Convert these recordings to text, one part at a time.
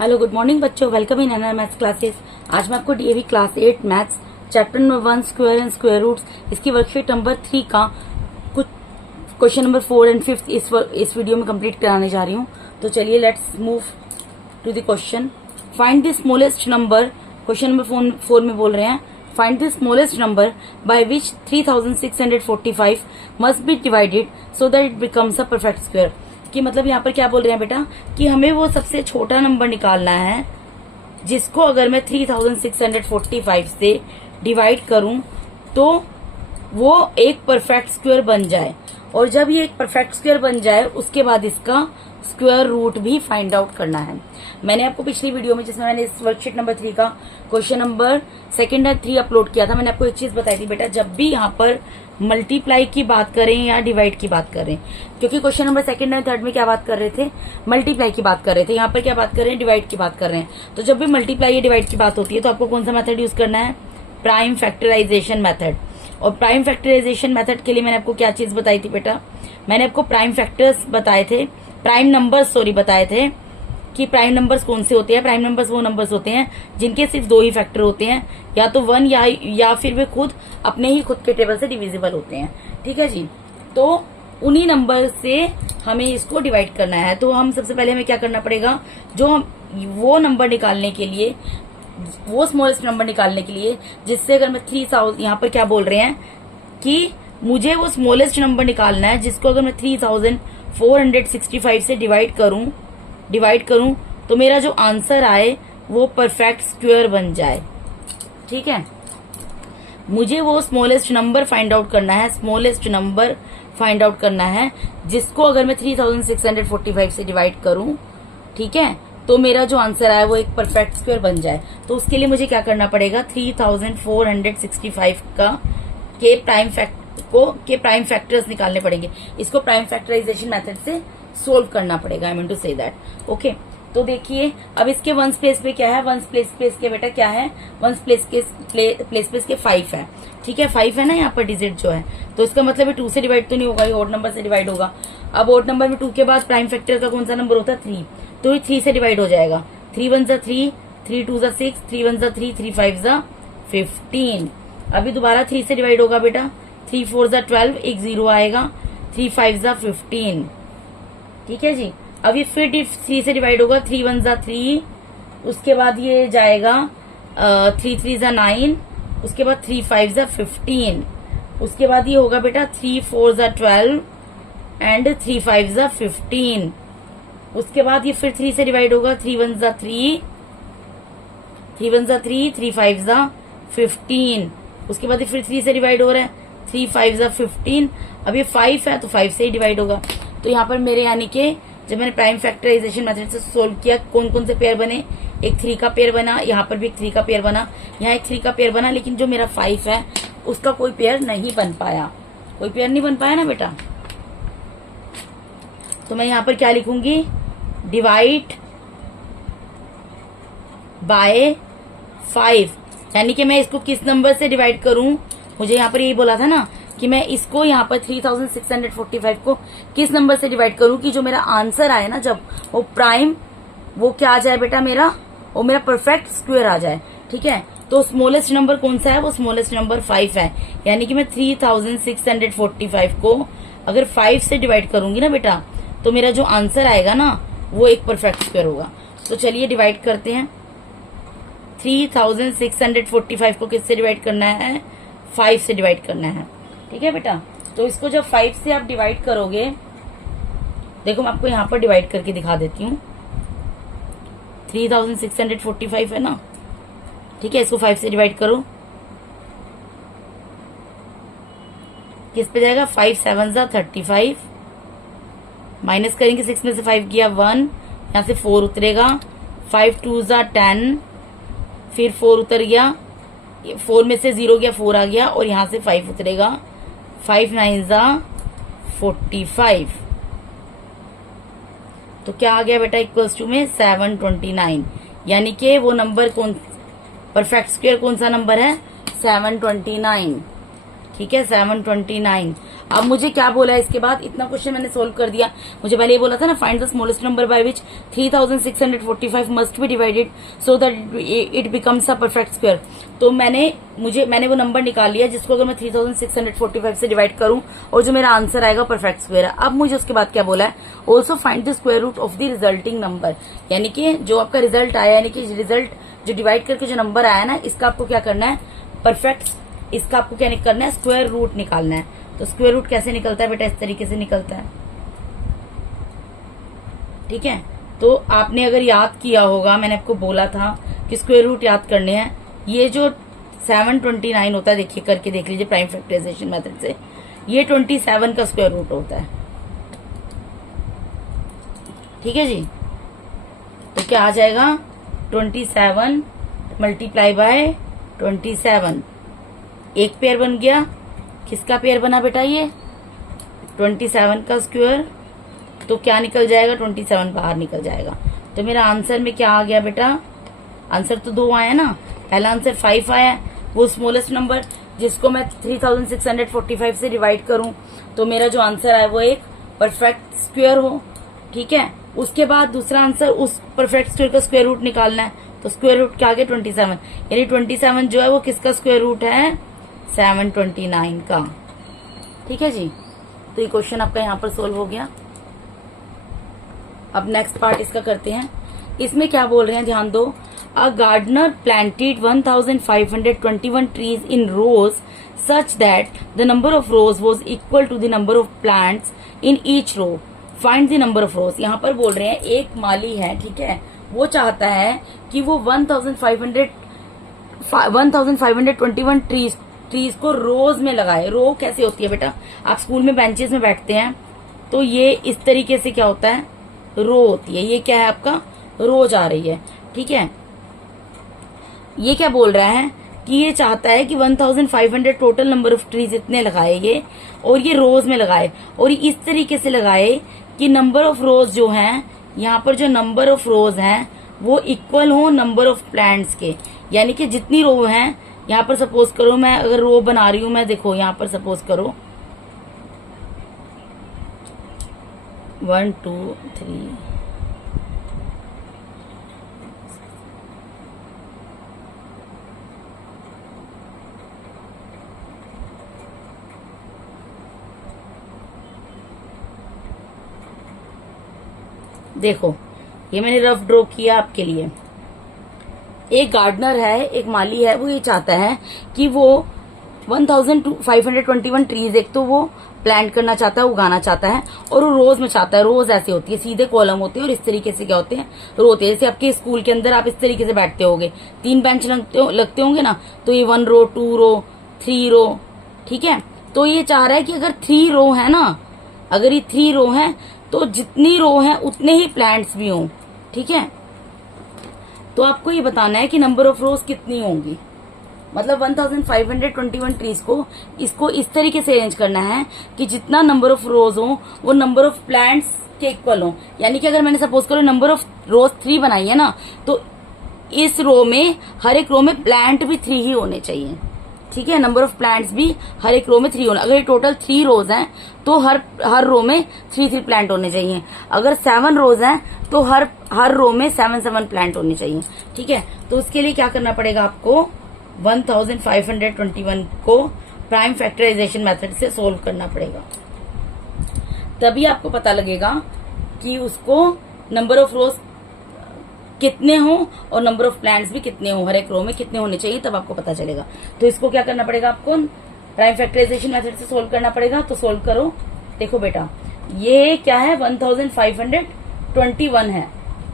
Hello good morning बच्चों, welcome in NR maths classes. आज मैं आपको DAV class 8 maths chapter number 1 square and square roots इसकी worksheet number 3 का कुछ क्वेश्चन नंबर 4 एंड 5 इस वीडियो में कंप्लीट कराने जा रही हूँ। तो चलिए let's move to the question. Find the smallest number, question number 4 में बोल रहे हैं find the smallest number by which 3645 must be divided so that it becomes a perfect square. कि मतलब यहाँ पर क्या बोल रहे हैं बेटा कि हमें वो सबसे छोटा नंबर निकालना है जिसको अगर मैं 3645 से डिवाइड करूं तो वो एक परफेक्ट स्क्वायर बन जाए, और जब ये एक परफेक्ट स्क्वायर बन जाए उसके बाद इसका स्क्वायर रूट भी फाइंड आउट करना है। मैंने आपको पिछली वीडियो में जिसमें मैंने इस वर्कशीट नंबर 3 का क्वेश्चन नंबर 2 और 3 अपलोड किया था, मैंने आपको एक चीज बताई थी बेटा, जब भी यहाँ पर मल्टीप्लाई की बात करें या डिवाइड की बात करें, क्योंकि क्वेश्चन नंबर 2 और 3 में क्या बात कर रहे थे, मल्टीप्लाई की बात कर रहे थे, यहाँ पर क्या बात कर रहे हैं, डिवाइड की बात कर रहे हैं। तो जब भी मल्टीप्लाई या डिवाइड की बात होती है तो आपको कौन सा मेथड यूज करना है, प्राइम फैक्टराइजेशन मेथड। और प्राइम फैक्टराइजेशन मेथड के लिए मैंने आपको क्या चीज बताई थी बेटा, मैंने आपको प्राइम फैक्टर्स बताए थे, प्राइम नंबर्स बताए थे कि प्राइम नंबर्स कौन से होते हैं। प्राइम नंबर्स वो नंबर्स होते हैं जिनके सिर्फ 2 ही फैक्टर होते हैं, या तो 1 या फिर वे खुद अपने ही खुद के टेबल से डिविजिबल होते हैं। ठीक है जी, तो उन्हीं नंबर से हमें इसको डिवाइड करना है। तो हम सबसे पहले हमें क्या करना पड़ेगा, जो हम वो नंबर निकालने के लिए, वो स्मॉलेस्ट नंबर निकालने के लिए जिससे अगर मैं 3000, यहाँ पर क्या बोल रहे हैं कि मुझे वो स्मॉलेस्ट नंबर निकालना है जिसको अगर मैं 3465 से डिवाइड करूं तो मेरा जो आंसर आए वो परफेक्ट स्क्वायर बन जाए। ठीक है, मुझे वो स्मॉलेस्ट नंबर फाइंड आउट करना है, स्मॉलेस्ट नंबर फाइंड आउट करना है जिसको अगर मैं 3645 से डिवाइड करूं, ठीक है, तो मेरा जो आंसर आया वो एक परफेक्ट स्क्वायर बन जाए। तो उसके लिए मुझे क्या करना पड़ेगा, 3465 के प्राइम फैक्टर्स निकालने पड़ेंगे। इसको प्राइम फैक्टराइजेशन मेथड से सोल्व करना पड़ेगा। I mean to say that. Okay, तो देखिए अब इसके वंस प्लेस पे क्या है, वंस प्लेस के बेटा क्या है, वंस प्लेस के 5 है। ठीक है, 5 है ना यहाँ पर डिजिट जो है, तो इसका मतलब है 2 से डिवाइड तो नहीं होगा, ये ऑड नंबर से डिवाइड होगा। अब ऑड नंबर में 2 के बाद प्राइम फैक्टर का कौन सा नंबर होता है, 3, तो ये 3 से डिवाइड हो जाएगा। 3 1 3, 3 2 6, 3 1 3, 3 5 15। अभी दोबारा 3 से डिवाइड होगा बेटा, 3 4 12, एक 0 आएगा, 3 5 15। ठीक है जी, अब ये फिर 3 से डिवाइड होगा, 3 1 3, उसके बाद ये जाएगा 3 3 9, उसके बाद 3 5 15, उसके बाद ये होगा बेटा 3 4 12 एंड 3 5 15। उसके बाद ये फिर 3 से डिवाइड होगा, 3 1 3, 3 1 3, 3 5 15। उसके बाद ये फिर 3 से डिवाइड हो रहा है, 3 5 15। अब ये 5 है तो 5 से ही डिवाइड होगा। तो यहाँ पर मेरे यानी कि जब मैंने प्राइम फैक्टराइजेशन मेथड से सोल्व किया, कौन कौन से पेयर बने, एक 3 का पेयर बना, यहाँ पर भी एक 3 का पेयर बना, यहाँ एक 3 का पेयर बना, लेकिन जो मेरा 5 है उसका कोई पेयर नहीं बन पाया, कोई पेयर नहीं बन पाया ना बेटा। तो मैं यहाँ पर क्या लिखूंगी, डिवाइड बाय 5, यानी कि मैं इसको किस नंबर से डिवाइड करूं, मुझे यहाँ पर यही बोला था ना कि मैं इसको यहाँ पर 3645 को किस नंबर से डिवाइड करूं कि जो मेरा आंसर आए ना, जब वो प्राइम, वो क्या आ जाए बेटा, वो मेरा परफेक्ट स्क्वायर आ जाए। ठीक है, तो स्मॉलेस्ट नंबर कौन सा है, वो स्मॉलेस्ट नंबर 5 है, यानी कि मैं 3645 को अगर 5 से डिवाइड करूंगी ना बेटा, तो मेरा जो आंसर आएगा ना वो एक परफेक्ट स्क्वायर होगा। तो चलिए डिवाइड करते हैं। 3645 को किससे डिवाइड करना है, 5 से डिवाइड करना है। ठीक है बेटा, तो इसको जब 5 से आप डिवाइड करोगे, देखो मैं आपको यहाँ पर डिवाइड करके दिखा देती हूँ। 3645 है ना, ठीक है, इसको 5 से डिवाइड करो, किस पे जाएगा, 5 7 35, माइनस करेंगे 6 में से 5 गया 1, यहाँ से 4 उतरेगा, 5 2 10, फिर 4 उतर गया, 4 में से 0 गया, 4 आ गया, और यहाँ से 5 उतरेगा, 5 9 45। तो क्या आ गया बेटा, इक्वल्स टू में 729, यानी कि वो नंबर कौन, परफेक्ट स्क्वायर कौन सा नंबर है, 729। ठीक है 729। अब मुझे क्या बोला है इसके बाद, इतना क्वेश्चन मैंने सोल्व कर दिया। मुझे पहले ये बोला था ना, find the smallest number by which 3645 must be divided so that it becomes a perfect square. तो मैंने वो नंबर निकाल लिया जिसको अगर मैं 3645 से डिवाइड करूं और जो मेरा आंसर आएगा परफेक्ट स्क्वायर है। अब मुझे उसके बाद क्या बोला है, also find the square root of the resulting number, यानी कि जो आपका रिजल्ट आया, यानी कि रिजल्ट जो डिवाइड करके जो नंबर आया ना, इसका आपको क्या करना है, परफेक्ट, इसका आपको क्या करना है, स्क्वायर रूट निकालना है। तो स्क्वायर रूट कैसे निकलता है बेटा, इस तरीके से निकलता है। ठीक है, तो आपने अगर याद किया होगा, मैंने आपको बोला था कि स्क्वायर रूट याद करने हैं। ये जो 729 होता है, देखिए करके देख लीजिए प्राइम फैक्टराइजेशन मेथड से, ये 27 का स्क्वायर रूट होता है। ठीक है जी, तो क्या आ जाएगा 27 मल्टीप्लाई बाय 27, एक पेयर बन गया। किसका पेयर बना बेटा, ये 27 का स्क्वायर, तो क्या निकल जाएगा, 27 बाहर निकल जाएगा। तो मेरा आंसर में क्या आ गया बेटा, आंसर तो 2 आया ना, पहला आंसर 5 आया, वो स्मॉलेस्ट नंबर जिसको मैं 3645 से डिवाइड करूं तो मेरा जो आंसर आया वो एक परफेक्ट स्क्वायर हो। ठीक है, उसके बाद दूसरा आंसर उस परफेक्ट स्क्वायर का स्क्वायर रूट निकालना है। तो स्क्वायर रूट क्या आ गया 27, यानी 27 जो है वो किसका स्क्वायर रूट है, 729 का। ठीक है जी, तो ये क्वेश्चन आपका यहाँ पर सोल्व हो गया। अब नेक्स्ट पार्ट इसका करते हैं। इसमें क्या बोल रहे हैं, ध्यान दो। A gardener planted 1521 trees in rows such that the number of rows was equal to the number of plants in each row, find the number of rows. यहाँ पर बोल रहे हैं एक माली है, ठीक है, वो चाहता है कि वो 1521 ट्रीज को रोज में लगाए। रो कैसे होती है बेटा, आप स्कूल में बेंचेस में बैठते हैं तो ये इस तरीके से क्या होता है, रो होती है। ये क्या है आपका, रो जा रही है। ठीक है, ये क्या बोल रहा है कि ये चाहता है कि 1500 टोटल नंबर ऑफ ट्रीज इतने लगाए ये, और ये रोज में लगाए, और इस तरीके से लगाए कि नंबर ऑफ रोज जो हैं, यहाँ पर जो नंबर ऑफ रोज हैं वो इक्वल हो नंबर ऑफ प्लांट्स के। यानी कि जितनी रो हैं, यहाँ पर सपोज करो मैं अगर रो बना रही हूं मैं, देखो यहाँ पर सपोज करो 1 2 3 देखो, ये मैंने रफ ड्रॉ किया आपके लिए। एक गार्डनर है, एक माली है, वो ये चाहता है कि वो 1521 ट्रीज एक तो वो प्लांट करना चाहता है, उगाना चाहता है, और वो रोज में चाहता है। रोज ऐसे होती है, सीधे कॉलम होते हैं, और इस तरीके से क्या होते हैं, रो होते हैं। जैसे आपके स्कूल के अंदर आप इस तरीके से बैठते होगे, 3 बेंच लगते होंगे ना, तो ये 1 रो 2 रो 3 रो। ठीक है, तो ये चाह रहा है कि अगर 3 रो है ना, अगर ये 3 रो है तो जितनी रो है उतने ही प्लांट्स भी हों। ठीक है, तो आपको ये बताना है कि नंबर ऑफ रोज कितनी होंगी। मतलब 1521 ट्रीज को इसको इस तरीके से अरेंज करना है कि जितना नंबर ऑफ रोज हो वो नंबर ऑफ प्लांट्स के इक्वल हो। यानी कि अगर मैंने सपोज करो नंबर ऑफ रोज 3 बनाई है ना, तो इस रो में, हर एक रो में प्लांट भी 3 ही होने चाहिए। ठीक है, नंबर ऑफ प्लांट्स भी हर एक रो में 3 होने। अगर ये टोटल 3 रोज हैं तो हर रो में 3 प्लांट होने चाहिए। अगर 7 रोज हैं तो हर रो में 7 प्लांट होने चाहिए। ठीक है, तो उसके लिए क्या करना पड़ेगा आपको, 1521 को प्राइम फैक्टराइजेशन मेथड से सोल्व करना पड़ेगा। तभी आपको पता लगेगा कि उसको नंबर ऑफ रोज कितने हो और नंबर ऑफ प्लांट्स भी कितने हो, हर एक रो में कितने होने चाहिए, तब आपको पता चलेगा। तो इसको क्या करना पड़ेगा, आपको प्राइम फैक्टराइजेशन मेथड से सोल्व करना पड़ेगा। तो सोल्व करो। देखो बेटा, ये क्या है, 1521 है।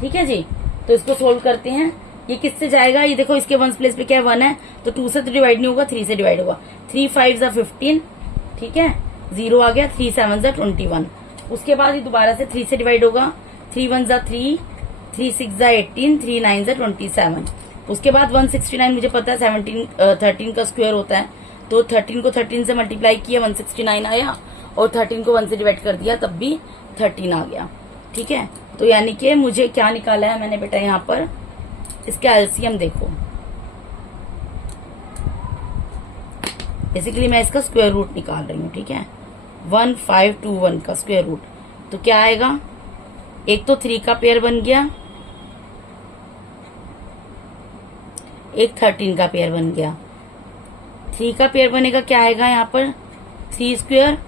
ठीक है जी, तो इसको सोल्व करते हैं। ये किससे जाएगा, ये देखो इसके 1 प्लेस पे क्या है, 1 है, तो 2 से तो डिवाइड नहीं होगा, 3 से डिवाइड होगा। 3 5 15, ठीक है, 0 आ गया, 3 7 21। उसके बाद ये दोबारा से 3 से डिवाइड होगा, 3 1 3, 3 6 18, 3 9 27। उसके बाद 169 मुझे पता है 13 का स्क्वायर होता है, तो 13 को 13 से मल्टीप्लाई किया, 169 आया, और 13 को 1 से डिवाइड कर दिया, तब भी 13 आ गया। ठीक है, तो यानी कि मुझे क्या निकाला है मैंने बेटा, यहाँ पर इसका एलसीएम देखो, बेसिकली मैं इसका स्क्वायर रूट निकाल रही हूँ, ठीक है। 1521 का स्क्वायर रूट, तो क्या आएगा, एक तो 3 का पेयर बन गया, एक 13 का पेयर बन गया। 3 का पेयर बनेगा, क्या आएगा यहाँ पर 3 स्क्वायर,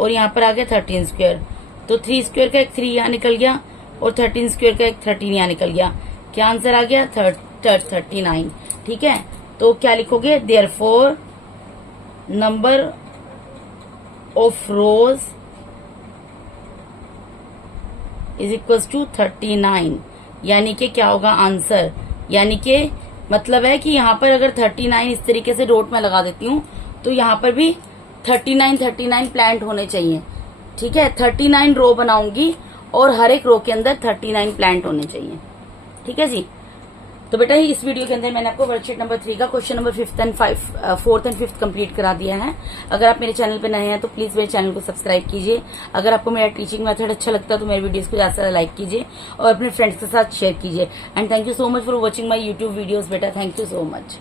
और यहाँ पर आ गया 13 स्क्वायर। तो 3 स्क्वायर का एक 3 यहाँ निकल गया और 13 स्क्वायर का एक 13 यहाँ निकल गया। क्या आंसर आ गया 39, ठीक है। तो क्या लिखोगे, therefore number of rows is equal to 39, यानी कि क्या होगा आंसर, यानी कि मतलब है कि यहाँ पर अगर 39 इस तरीके से डॉट में लगा देती हूँ तो यहाँ पर भी 39 प्लांट होने चाहिए, ठीक है। 39 रो बनाऊंगी और हर एक रो के अंदर 39 प्लांट होने चाहिए, ठीक है जी। तो बेटा इस वीडियो के अंदर मैंने आपको वर्कशीट नंबर 3 का question number 4th and 5th complete करा दिया है। अगर आप मेरे चैनल पे नए हैं तो प्लीज मेरे चैनल को सब्सक्राइब कीजिए। अगर आपको मेरा टीचिंग मेथड अच्छा लगता है तो मेरे वीडियोस को ज्यादा से ज्यादा लाइक कीजिए और अपने फ्रेंड्स के साथ शेयर कीजिए। And thank you so much for watching my YouTube videos बेटा, थैंक यू सो मच।